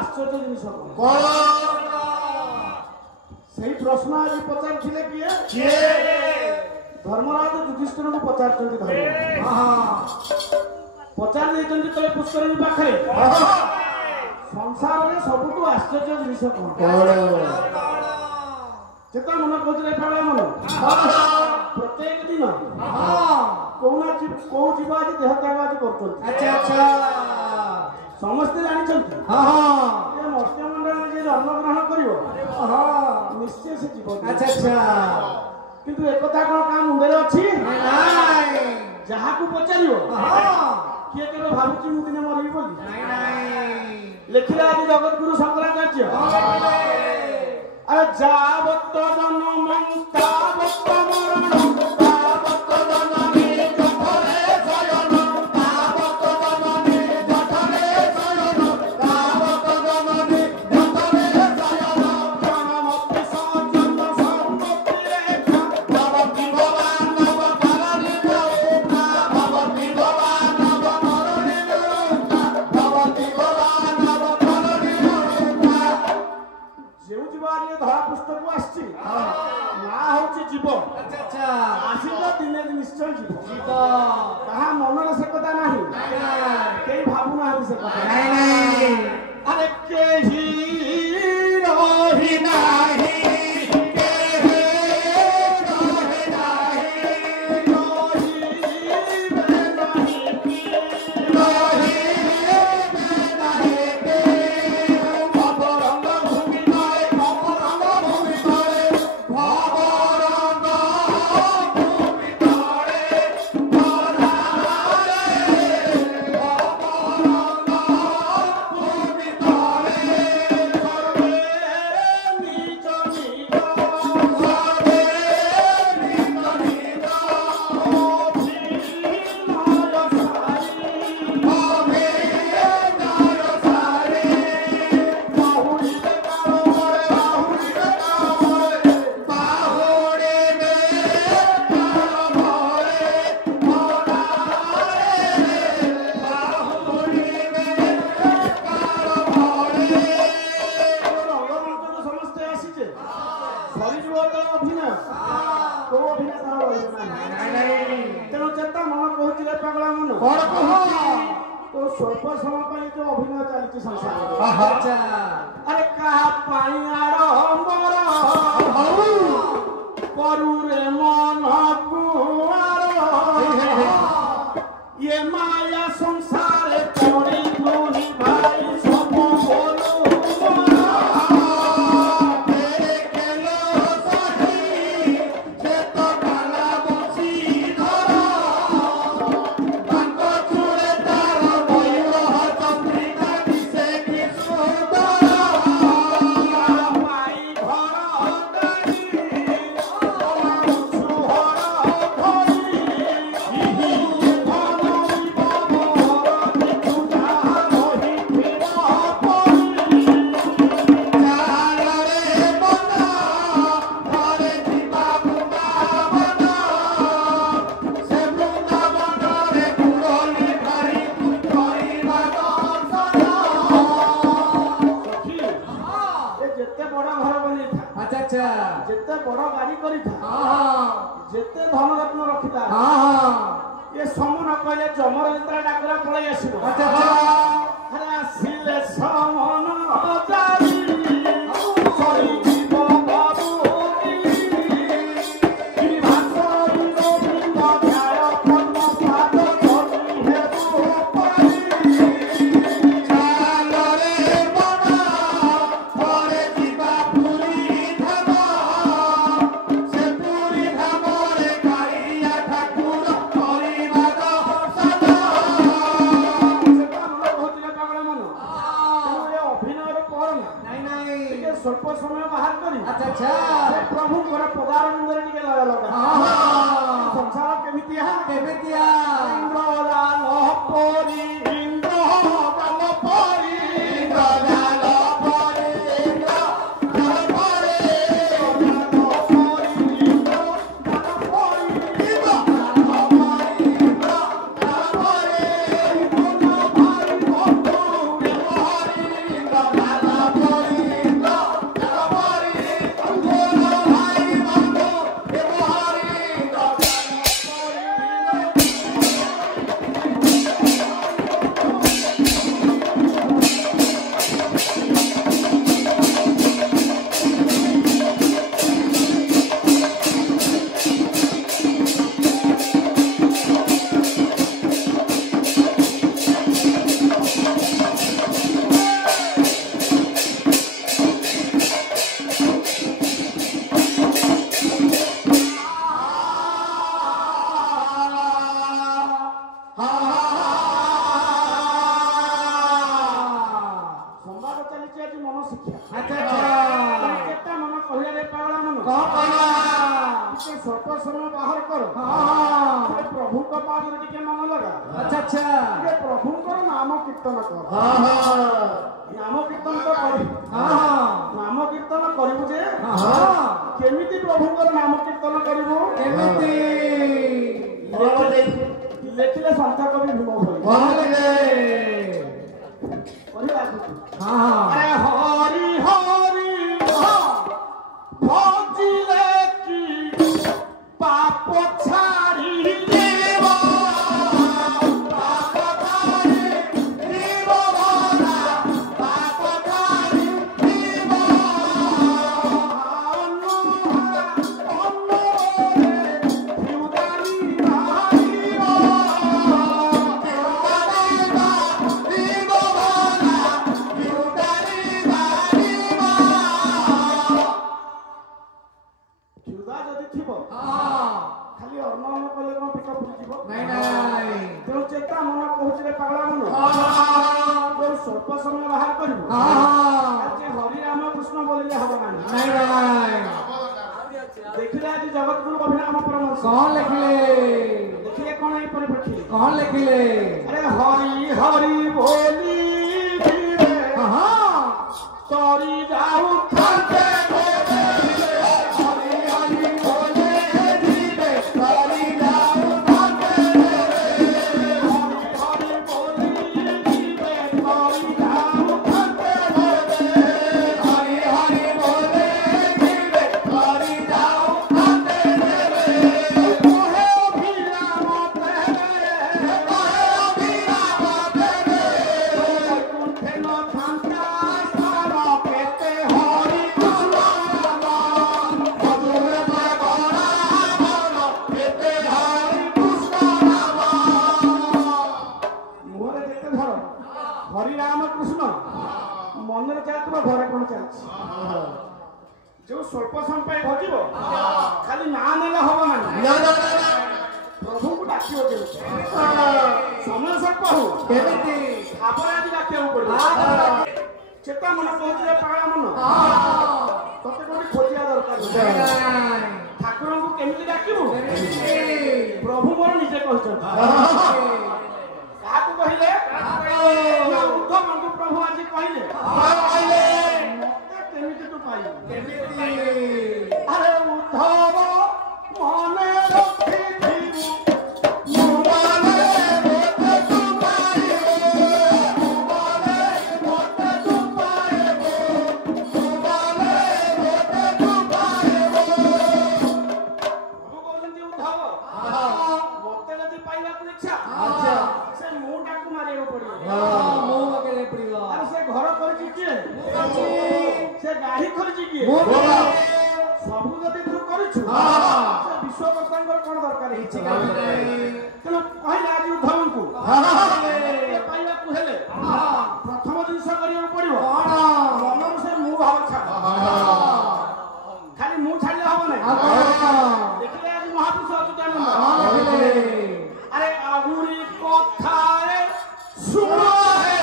आश्चर्य जिनिस कौन सही प्रश्न आज पचार किए धर्मराज युधिष्ठिर को पचार पचार तले पुष्करणी पाखे संसार में सबुठ आश्चर्य जिनिस चेता मन कहते पागल मन प्रत्येक दिन कौ जीव आज देह त्याग आज कर समस्ते जानते मत्स्यमंडल जी जन्म ग्रहण कर निश्चय से जीव किंतु एक कौन क्या मुंडे अच्छी जहाँ को पचार किए के भावुची मु दिने मरबी बोली लिखिले आज जगत गुरु शंकराचार्य अरे जावत जन्म तावत मरण तावत जननी जठरे शयन तावत जननी जठरे शयन तावत जननी जठरे शयन जनमति सजन संपत्ति रेखा भवति भवान नव धरणी लोका भवति भवान नव धरणी लोका भवति भवान नव धरणी लोका जो जीवारी धरा पुस्तक को आसी ना हूँ जीव आसिक दिने निश्चय जीव कहा मन से कथा ना कई भावुना से कथा अरे कही रही नाही स्वल्प समय जो अभिनय चलती संसार अरे कहा करू रे मन ये माया संसार पड़ी कोनी भाई सब बोलो जिते बड़ गाड़ी करते धन रत्न रखिता ये सम न कहले जमर जिते डाकरा पलि आसो आसिले समन स्वल्प समय बाहर करी प्रभु पदारंद लगा संसार केमितिया इंद्रजाल परी इंद्रजाल परी इंद्रजाल परी इंद्रजाल परी इंद्रजाल ଟିକେ ସ୍ୱଳ୍ପ ସମୟ ବାହାର କର ପ୍ରଭୁଙ୍କ ପାଦରେ ଟିକେ ମନ ଲଗା। ଆଚ୍ଛା ଆଚ୍ଛା ଟିକେ ପ୍ରଭୁଙ୍କର ନାମ କୀର୍ତ୍ତନ କର। ନାମ କୀର୍ତ୍ତନ ତ କରିବୁ। ନାମ କୀର୍ତ୍ତନ କରିବୁ ଯେ କେମିତି ପ୍ରଭୁଙ୍କର ନାମ କୀର୍ତ୍ତନ କରିବୁ? କେମିତି ଲେଖିଲେ ସନ୍ଥ କବି ଭୀମ ଭୋଇ ଆରେ ହରି ହରି ଭଜିଲେ କି ପାପ ଛାଡ଼ିଲେ ସ୍ୱଳ୍ପ ସମୟ ବାହାର କରିବୁ। ହରିରାମ କୃଷ୍ଣ ବୋଲିଲେ ହବ ନାହିଁ। ଦେଖିଲେ ଆଜି ଜଗତଗୁରୁ ଅଭିରାମ ପରମହଂସ କଣ ଲେଖିଲେ? ଦେଖିଲେ କଣ ଏଇ ପରିପ୍ରେକ୍ଷୀ କଣ ଲେଖିଲେ? ଆରେ ହରି ହରି ବୋଲି ତରି ଯାଉଥାନ୍ତେ जो स्वल्प समय भजिब खाली ना नेले हब ना प्रभु को डाकियो समय स्वल्प हो आज डाकिया पड़ो चेता मन कहते पाड़ा मन तते कोठी खोजिया दरकार ठाकुर को केमिति डाकिबो प्रभु मोर निजे कहछन काकू कहिले उद्धव मंगू प्रभु आज कहिले अरे उद्धव मने रखिथिबु मुबाले मोते तुपाइबो मुबाले मोते तुपाइबो मुबाले मोते तुपाइबो प्रभु कहलंती उद्धव मोते जदि पाइबा को इच्छा अच्छा से मुटा को मारियो पड़ियो मो मके पड़ियो अरे से घर करछि के से गाड़ी खर्ची किए सबू जदि तू करूछु से विश्वकर्तांकर कोन दरकार हिछि तेनो कहले आज उद्धव को पाइबा को हेले प्रथम जिंस करियो पड़ियो मनर से मु भाव छा खाली मु छाडले हबो नै देखले आज महापुरुष अच्युतानंद अरे आहुरी कथाए सुनो हे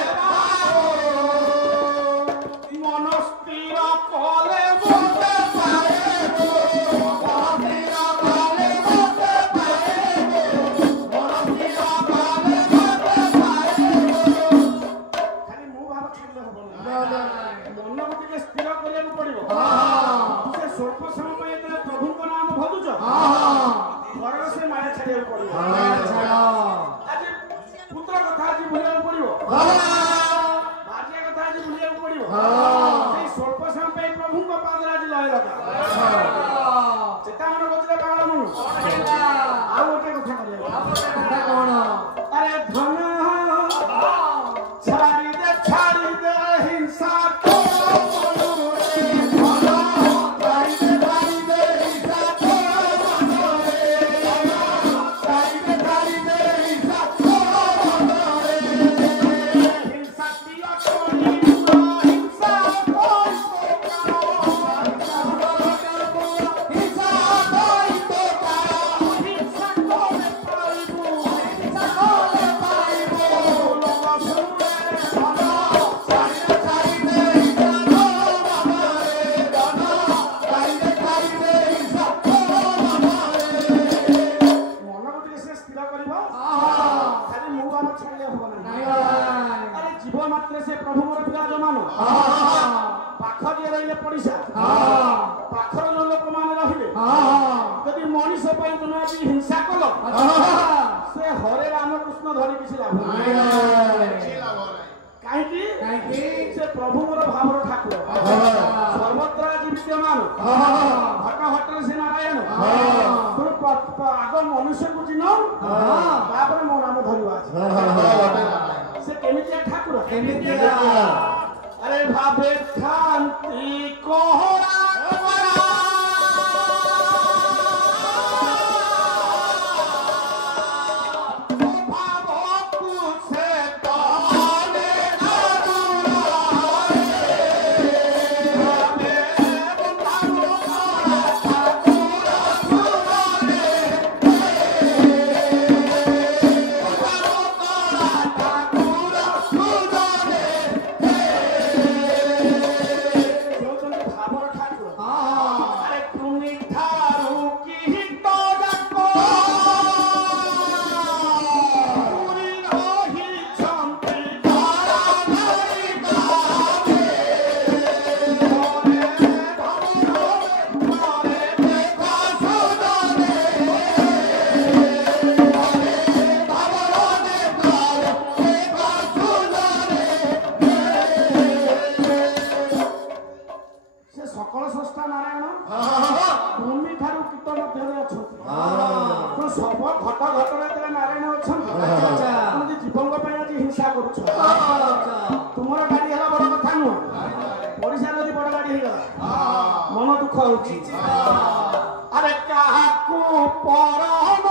ପାଇଁ ତୁମେ ଆଜି ହିଂସା କଲ ସେ ହରେ ରାମକୃଷ୍ଣ ଧରି କିଛି ଲାଭ ନାହିଁ କାହିଁକି ସେ ପ୍ରଭୁ ମୋର ଭାବର ଠାକୁର ସର୍ବତ୍ର ଆଜି ବିଦ୍ୟମାନ ଘଟ ଘଟରେ ସେ ନାରାୟଣ ଆଗ ମନୁଷ୍ୟକୁ ଚିହ୍ନ ତାପରେ ମୋ ନାମ ଧରିବା ସେ କେମିତିଆ ଠାକୁର ଆରେ ଭାବେ ଶାନ୍ତି କହରା तुमर गाड़ी है बड़ कथा नुह ओडिशा नदी बड़ गाड़ी है मन दुख होची अरे काहाकू परम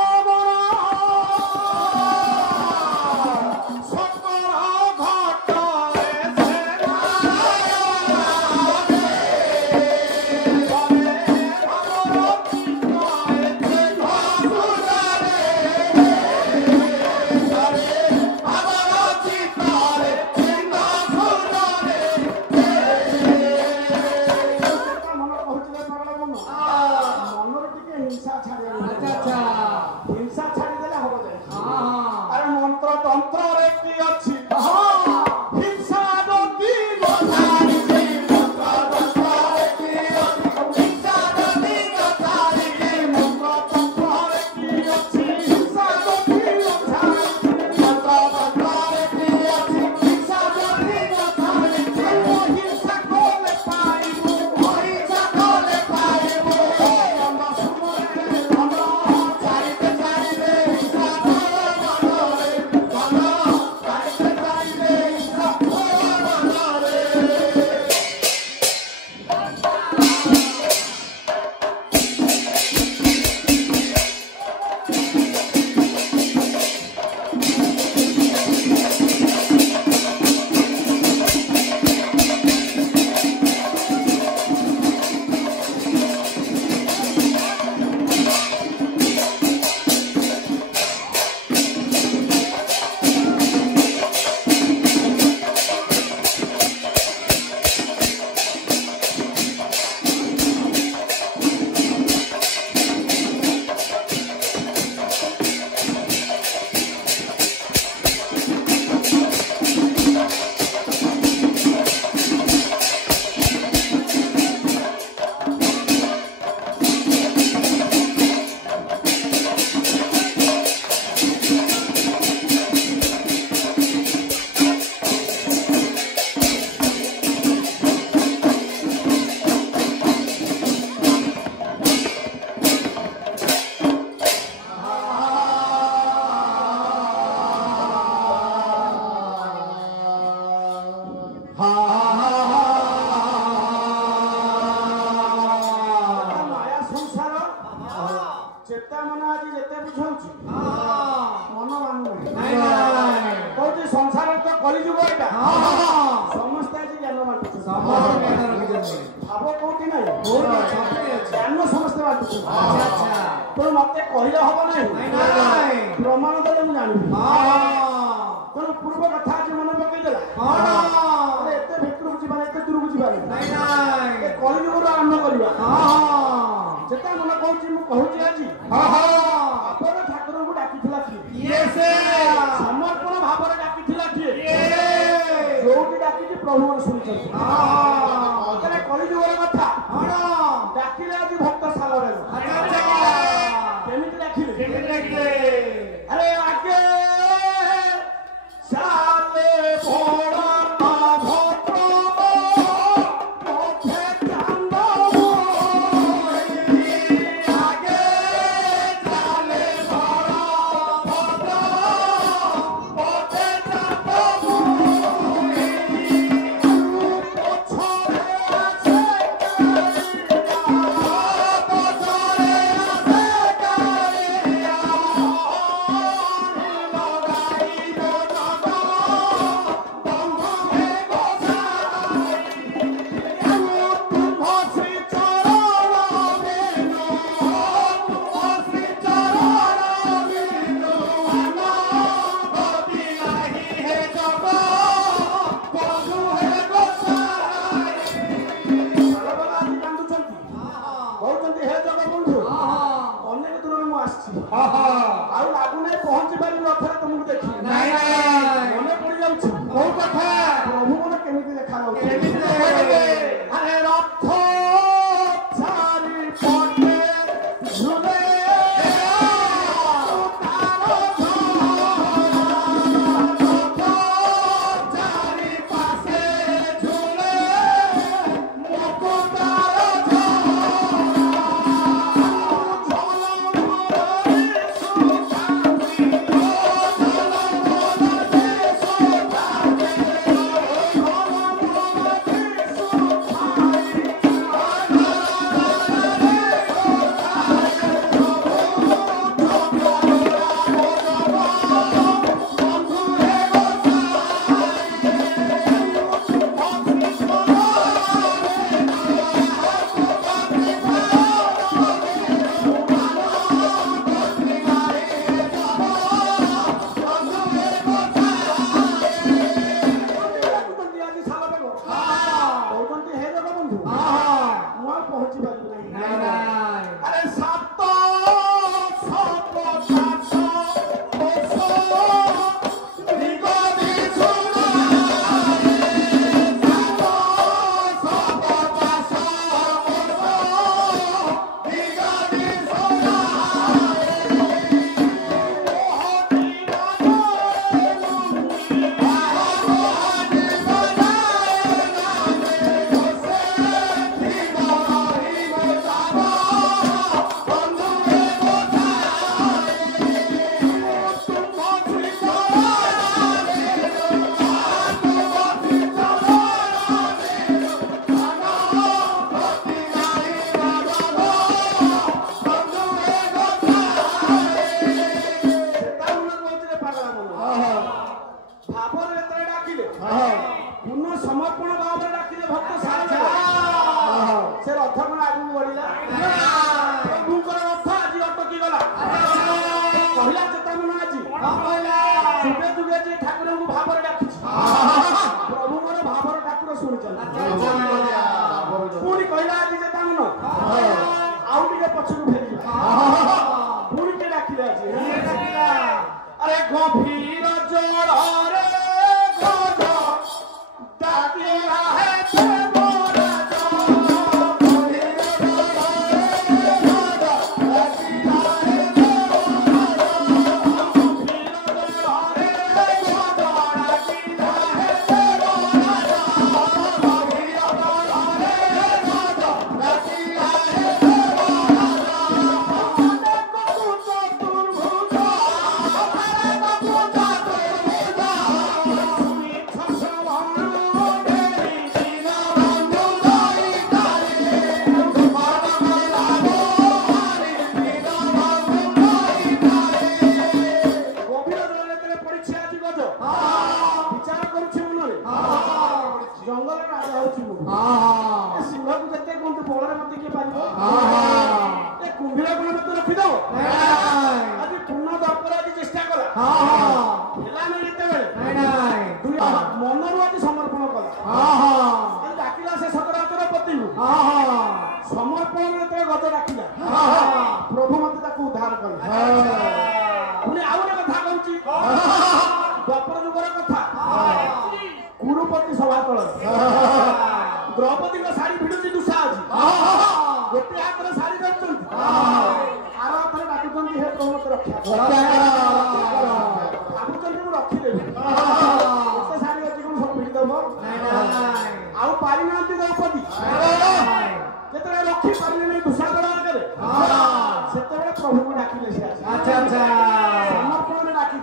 ଆଉ ଲାଗୁନାହିଁ ପହଞ୍ଚି ପାରିବି ରଥରେ ତୁମକୁ ଦେଖି ମନେ ପଡିଯାଉଛି କୋଉ କଥା ପ୍ରଭୁ ମନେ କେମିତି ଦେଖାଯାଉଛି ଆରେ ରଥ ଚାରିପଟେ ଝୁଲେ समर्पण भाव डाकिले भक्त सारा से रथ को आगू बढ़िला प्रभुकर रथ आज अटकी गला कहला चेतामन आज जुगे जुगे जे ठाकुर को भावर डाकी प्रभुकर भावर ठाकुर सुनि चल पूरी कहला आज चेतामन आउ टिके पछकु फेरि पूरी के डाकिले आज अरे गभीर जड़ रे गज डाकिला है मोरा प्रभु मत उद्धार कले आउ कथा कहूँ द्वापर जुगर कथा कुरुपति सभा तल द्रौपदी शाढ़ी भिड़ुची दुषा अच्छी गोटे हाथ में शाढ़ी धरती आर हाथ में डाकुंट हे प्रभु मत रक्षा भावुं रखीदेवी एत शाढ़ी अच्छी कौन सब भिड़दब आउ पारि ना द्रौपदी जिते रखी पारे नहीं दुषा गढ़ आगे से प्रभु को डाकिले समर्पण डाकी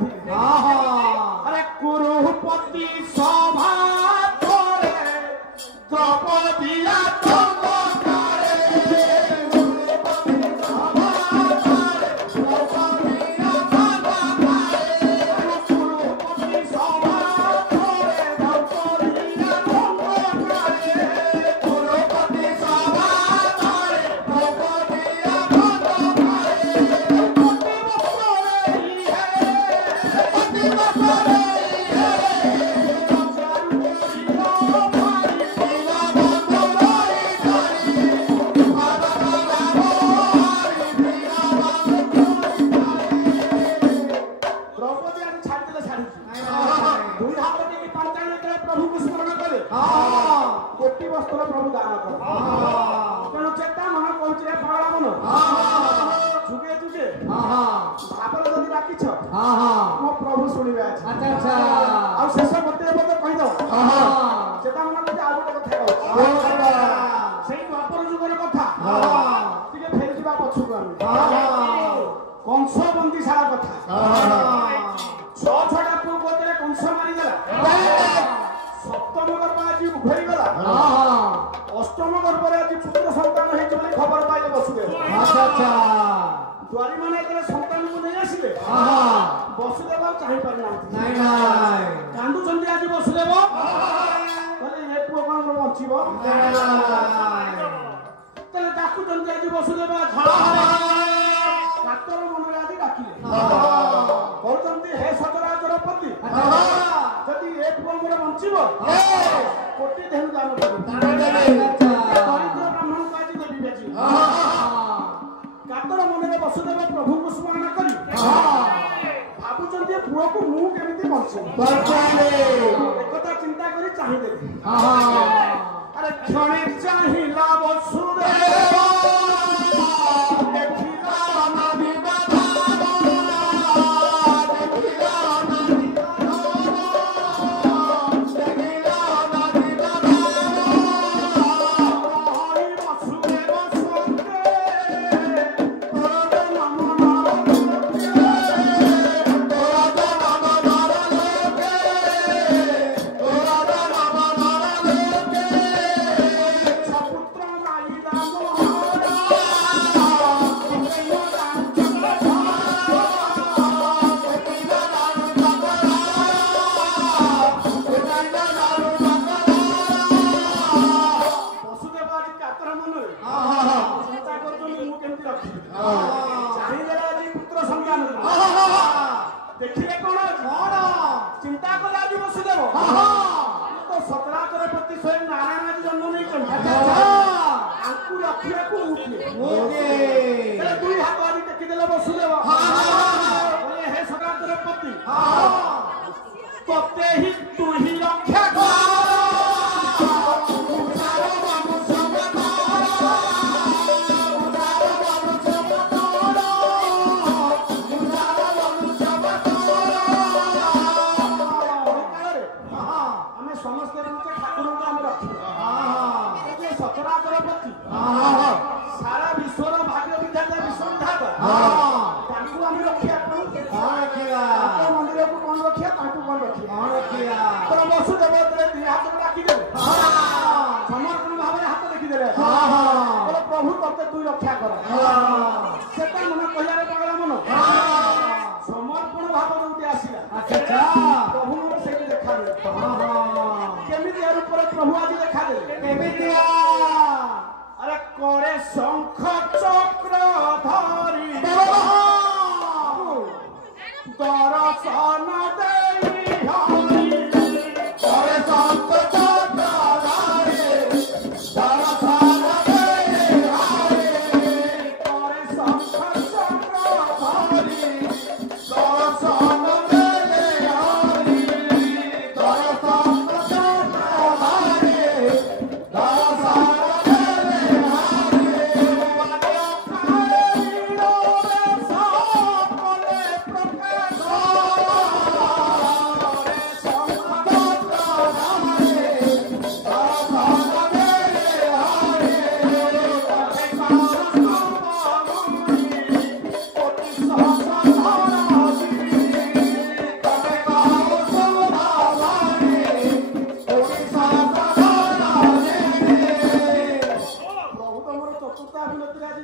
अरे कुरुपति सभा द्रौपदी ଯୁଗେ ଯୁଗେ ହଁ ହଁ ଭାବରେ ଯଦି ଡାକିଛ ହଁ ହଁ ମୋ ପ୍ରଭୁ ଶୁଣିବେ ଆଜି। ଆଚ୍ଛା ଆଚ୍ଛା ଆଉ ଶେଷ ଗୋଟିଏ ପଦ କହିଦବ ହଁ ହଁ ସେଟା ମନେ କହୁଛି ଆଉ ଗୋଟେ କଥା କହୁଛି ସେଇ ଦ୍ୱାପର ଯୁଗର କଥା ଟିକେ ଫେରିଯିବା ପଛକୁ ଆମେ କଂସ ବନ୍ଦିଶାଳା କଥା। ଛଅ ଛଅଟା ପୁଅ ଗୋଦରେ କଂସ ମାରିଦେଲା। ସପ୍ତମ ଗର୍ଭ ଆଜି ଉଭେଇଗଲା। ଅଷ୍ଟମ ଗର୍ଭରେ ଆଜି ପୁତ୍ର ସନ୍ତାନ ହେଇଛି ବୋଲି ଖବର ପାଇଲେ ବସୁଦେବ। ଦ୍ୱାରୀ ମାନେ ଯେତେବେଳେ ସନ୍ତାନକୁ ନେଇ ଆସିଲେ ବସୁଦେବ ଆଉ ଚାହିଁ ପାରିନାହାନ୍ତି। କାନ୍ଦୁଛନ୍ତି ଆଜି ବସୁଦେବ କହିଲେ ଏ ପୁଅ କଣ ବଞ୍ଚିବ ତାହେଲେ ଡାକୁଛନ୍ତି ଆଜି ବସୁଦେବ କାତର ମନରେ ଆଜି ଡାକିଲେ କହୁଛନ୍ତି ହେ ସଚରାଚର ପତି ଯଦି ଏ ପୁଅ ମୋର ବଞ୍ଚିବ କୋଟି ଦେହୁ ଦାନ ଦରିଦ୍ର ବ୍ରାହ୍ମଣଙ୍କୁ ଆଜି ଦେବି ବେଚି। କାତର ମନରେ ବସୁଦେବ ପ୍ରଭୁଙ୍କୁ ସ୍ମରଣ କରି ଭାବୁଛନ୍ତି ପୁଅକୁ ମୁଁ କେମିତି ବଞ୍ଚିବି ଏକଥା ଚିନ୍ତା କରି ଚାହିଁଦେବି। ଆରେ କ୍ଷଣେ ଚାହିଁଲା ବସୁଦେବ ଦେଖିଲା ନଦୀ ଦେଖିଲେ କଣ ଚିନ୍ତା କଲେ ଆଜି ବସୁଦେବ ତ ସଚରାଚର ପ୍ରତି ସ୍ୱୟଂ ନାରାୟଣ ଆଜି ଜନ୍ମ ନେଇଛନ୍ତି ତାଙ୍କୁ ରଖିବାକୁ ଦୁଇ ହାତ ଆଜି ଦେଖିଦେଲେ ବସୁଦେବ ହେ ସଚରାଚର ପ୍ରତି ତତେ ହିଁ ତୁ ହିଁ ରକ୍ଷା सारा विश्व भाग्य विधाता विश्वविधाता तांकु हम रखिया मंदिर को कौन रखिया तांकु कौन रखिया तो वसुदेव दी हाथ डाकी दे समर्पण भाव हाथ देखी दे बोले प्रभु तते तू रक्षा कर सेटा मन कहिया रे पागला मन समर्पण भाव जोटी आसीला प्रभु मन सेठी देखा दे केमिति यार ऊपर प्रभु आज देखा दे केमिति अरे करे शंख चक्र धारी दर्शन देई हरि करे शंख चक्र धारी दर्शन देई हरि करे शंख चक्र धारी दर्शन देई हरि दर्शन चक्र धारी दर्शन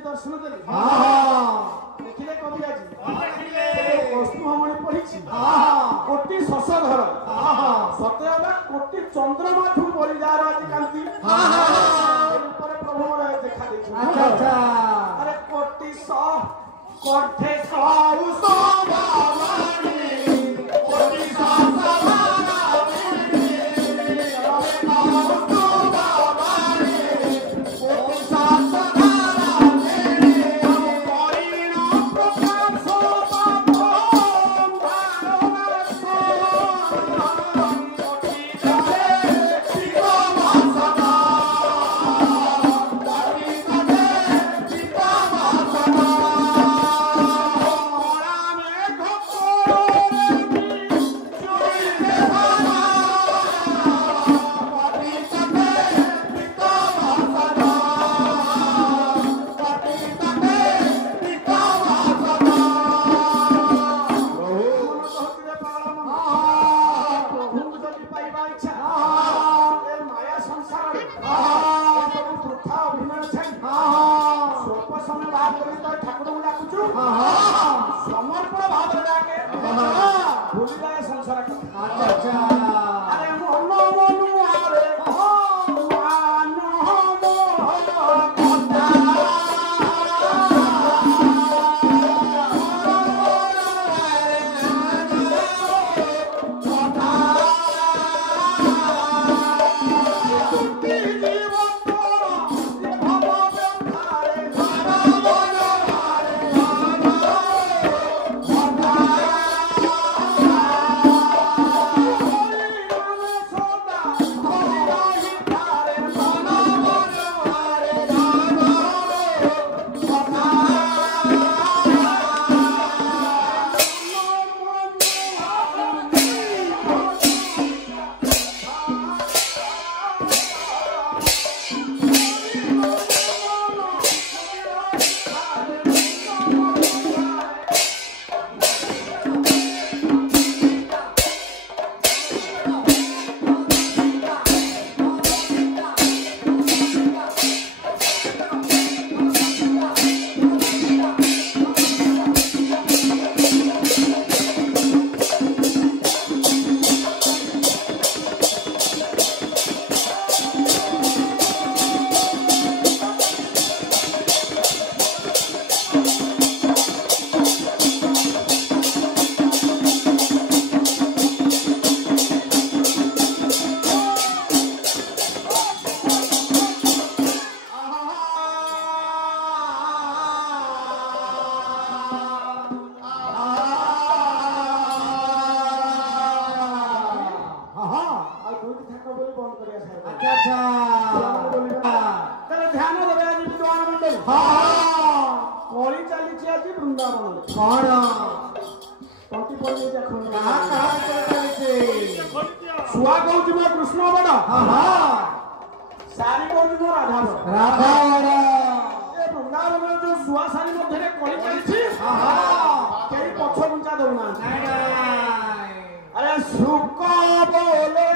दर्शन देली देखिले कवि आज कौस्तुभमणि पढ़ी कोटि शशधर सत्यबा कोटि चंद्रमाठू बोली जार आज कांति ऊपर प्रभु देखा देछि अरे कोटि कंठे कोटि समय बात करी तो ठाकुर को डाकुछु समर्पण भाव डाके भूली जाए संसार का। अच्छा अरे मोनो मोनु आरे सुआ कहूँ कृष्ण बड़ सारी कहूँ राधा राधा वृंदावन जो सुआ सारी मध्य कली चलती कहीं पक्ष घुंचा दौना अरे सुख बोले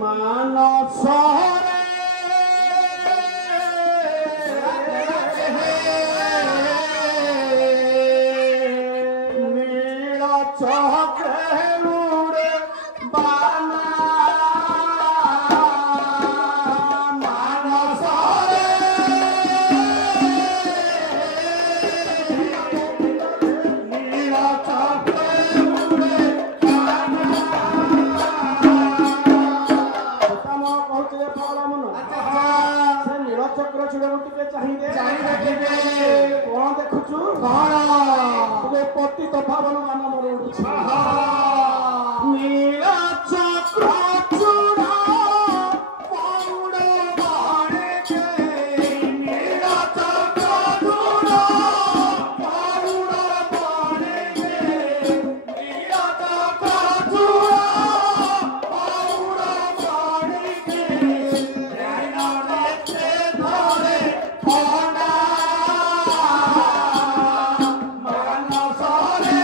ମାନସରେ ନୀଳ ଚକ୍ରେ ଉଡ଼େ ବାନା ମାନସରେ ନୀଳ ଚକ୍ରେ ଉଡ଼େ ବାନା ସେ ନୀଳଚକ୍ର ଚୂଡ଼ାକୁ ଟିକେ ଚାହିଁଦେ କଣ ଦେଖୁଛୁ କଣ ପତିତ ପାବନ ମାନ ମୋର ଉଡୁଛି ନୀଳଚକ୍ର ଚୂଡ଼ା ପଉଡ଼ ବାଣେ ନୀଳଚକ୍ର ଚୂଡ଼ା ପଉଡ଼ ବାଣେ ନୀଳଚକ୍ର ଚୂଡ଼ା ପଉଡ଼ ବାଣେ ଧରେ ଖଣ୍ଡା ମାନସରେ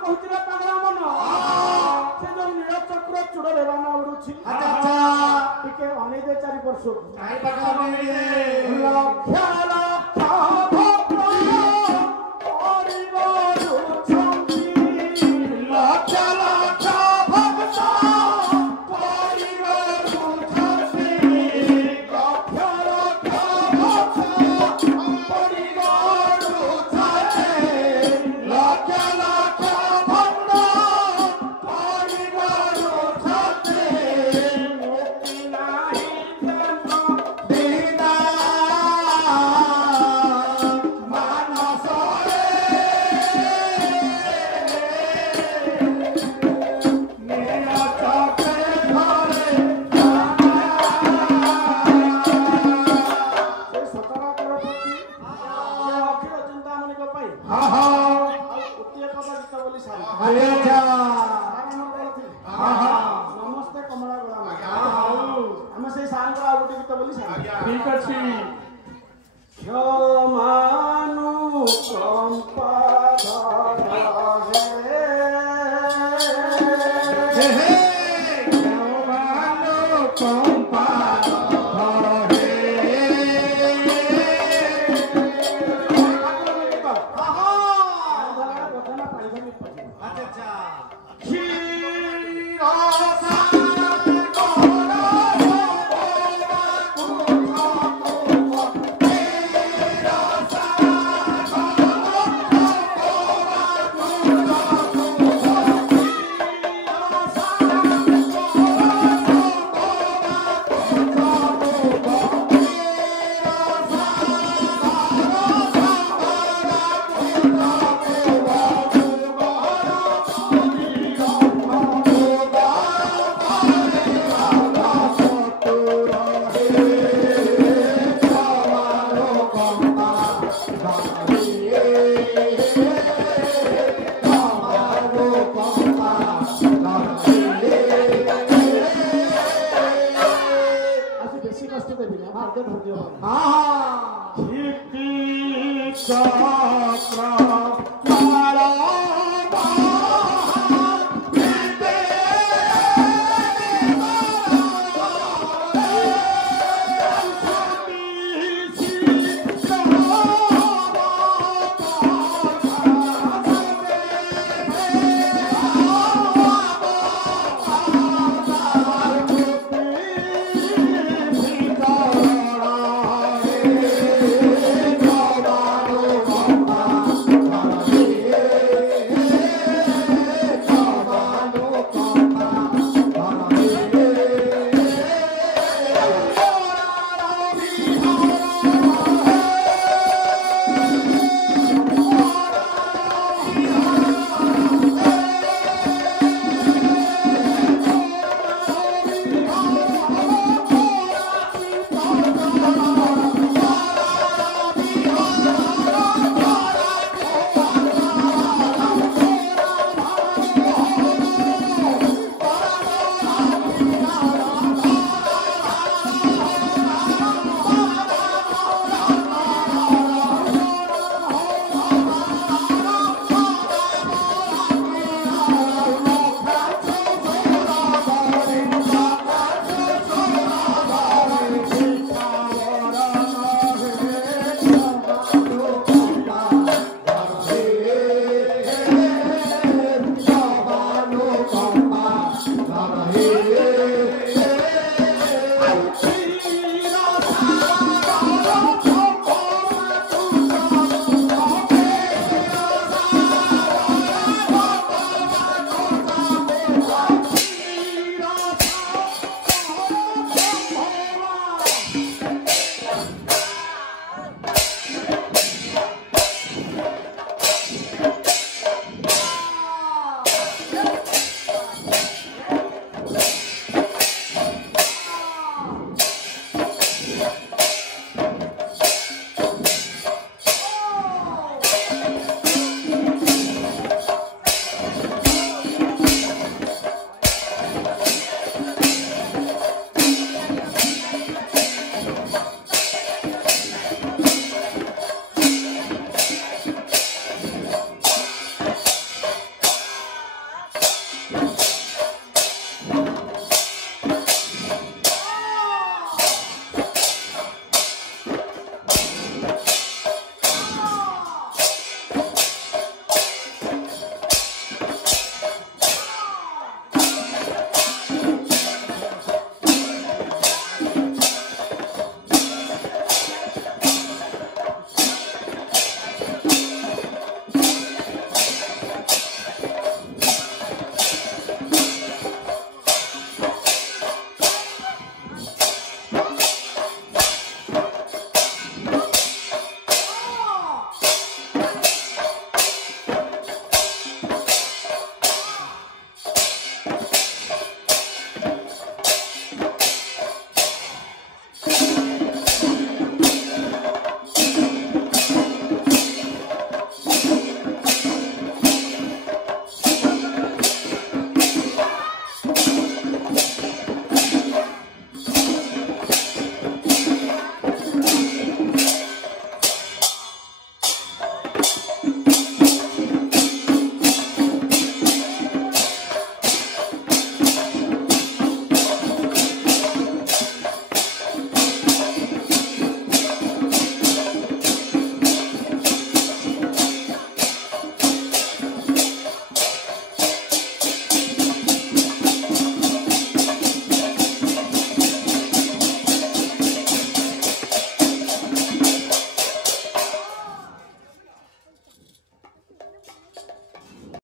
କହୁଥିଲେ ପାଗଳା ମନ ସେ ଯୋଉ ନୀଳଚକ୍ର ଚୂଡ଼ରେ ବାନା ଉଡୁଛି ଟିକେ ଅନେଇ ଦେ 4 ବର୍ଷକୁ ଲକ୍ଷ ଲକ୍ଷ ଭକ୍ତ ପରିବାରୁଛନ୍ତି ଲକ୍ଷ ଲକ୍ଷ ଭକ୍ତ ପରିବାରୁଛନ୍ତି ଲକ୍ଷ ଲକ୍ଷ ଭକ୍ତ ପରିବାରୁଛନ୍ତି ଲକ୍ଷ ଲକ୍ଷ ଭକ୍ତ ପରିବାରୁଛନ୍ତି ମୁକ୍ତି ନାହିଁ ଦିନା ମାନସରେ ନୀଳ ଚକ୍ରେ ଧରେ ସେ ସତରାକର ପ୍ରତି ସେ ଅଖିଳ ଚିନ୍ତାମଣିଙ୍କ ପାଇଁ ଗୋଟିଏ ପଦ ଗୀତ ବୋଲି ସାର ନମସ୍ତେ କମଳା ଗୋଳା ଆମେ ସେଇ ସାରଙ୍କର ଆଉ ଗୋଟେ ଗୀତ ବୋଲି ସାର ଠିକ ଅଛି କ୍ଷମାନୁ বেশি কষ্ট দেবি না ভাগ্যে ধৈর্য